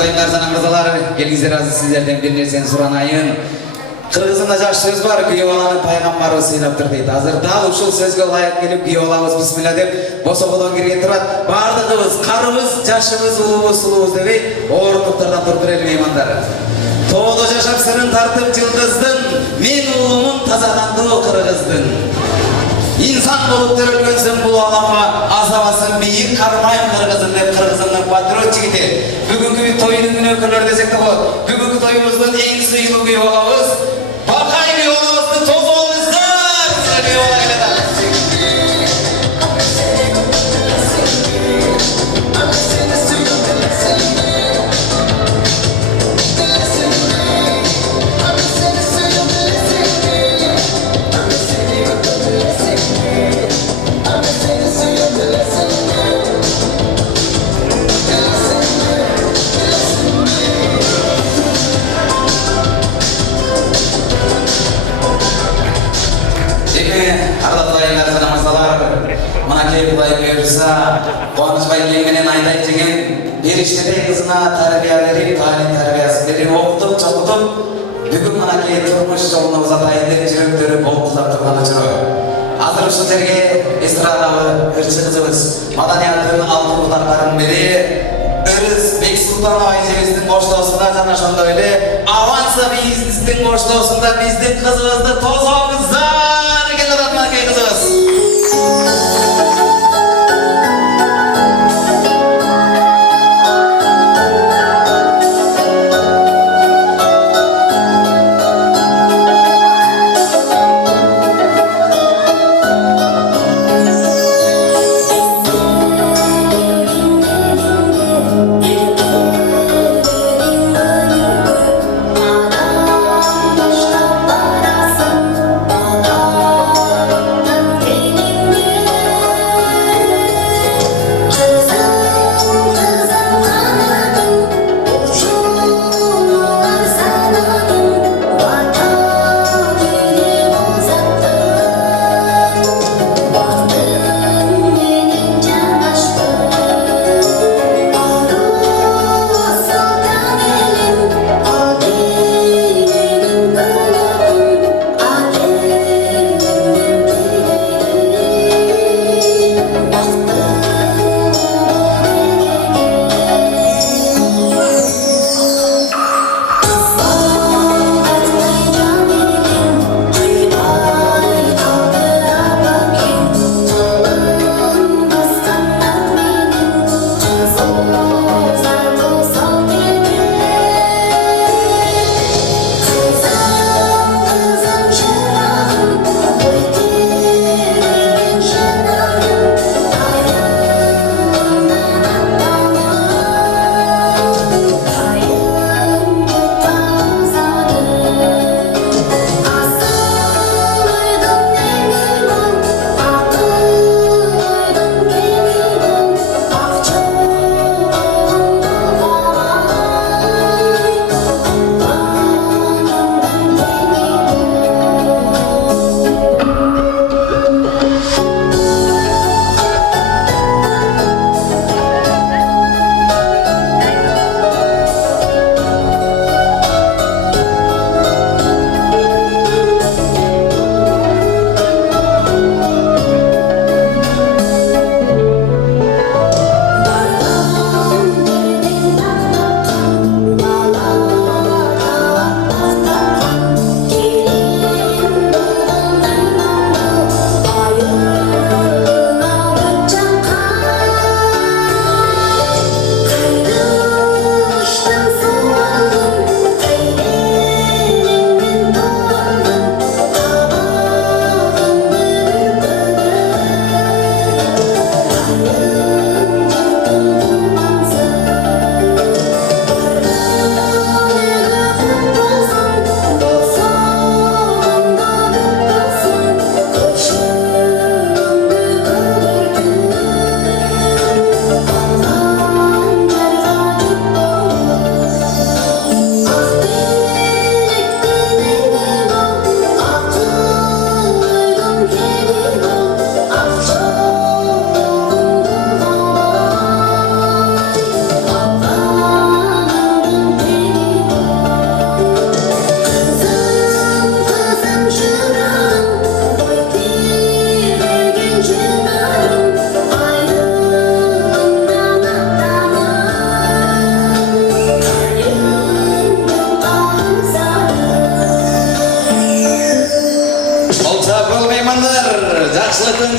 Ardadayınlar sana mırzalar, gelingizler azı sizlerden bir nerseni suranayın. Kırgızında жаш söz var, Güyoğlan'ın paygambarı sıylaptır deydi. Hazır dal uşul sözge layık gelip Güyoğlan'ımız bismillah deyip, bosa bolon girgen turat. Bardığımız, karımız, yaşımız, ulumuz, sulumuz deyip, orunluklardan turdur elim eymanları. Toğda yaşap sırın tartıp yıldızdın, men ulumun tazadandığı kırgızdın. İnsan bolup törülgönsün bu alama, azabasın beyik karmayın kırgızın deyip kırgızının patriot çigidi. Bugünkü bir toyunun günü ökürler desek de bu. Bugünkü toyumuzun en suyulu bir olamız. Bakay bir olamızdı, toz olmazlar. Size bir olayla da. Ardadayınlar sana mırzalar, Manakey Kulay Mevzusa, Konuşbay Yengenen Ayday Cegen, bir işlede kızına terbiye verip, talim terbiyesi verip, okutup, çokutup, bugün Manakey turmuş yoluna uzatayın, çürüktürüp, oldular turmanı çürü. Hazır şu terge, estradalı, hırçı kızımız, madaniyatın altın uzakların biri, Örüz, Bek Sultan Aycemizin boşluğusunda sana şunda öyle, avansa bizimizin boşluğusunda bizden kızımızda toz olmazlar, gel adatma key kızımız.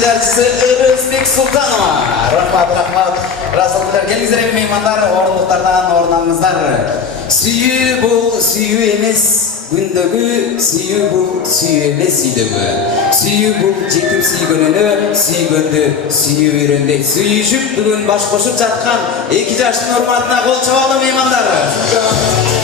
жарчысы Ырысбек Султанова. Рахмат. Расылдылар, келіңіздер меймандар, орындықтардан орын алыңыздар. Сүйүү бұл сүйүү емес, күндөгү сүйүү бұл сүйүү емес сүйдөгү. Сүйүү бұл жетіп сүйгөнүнө, сүйгөндү сүйүү үйрөндөй. Сүйүшүп бүгүн баш кошуп жаткан 2 жаштын урматына кол чабалы меймандар.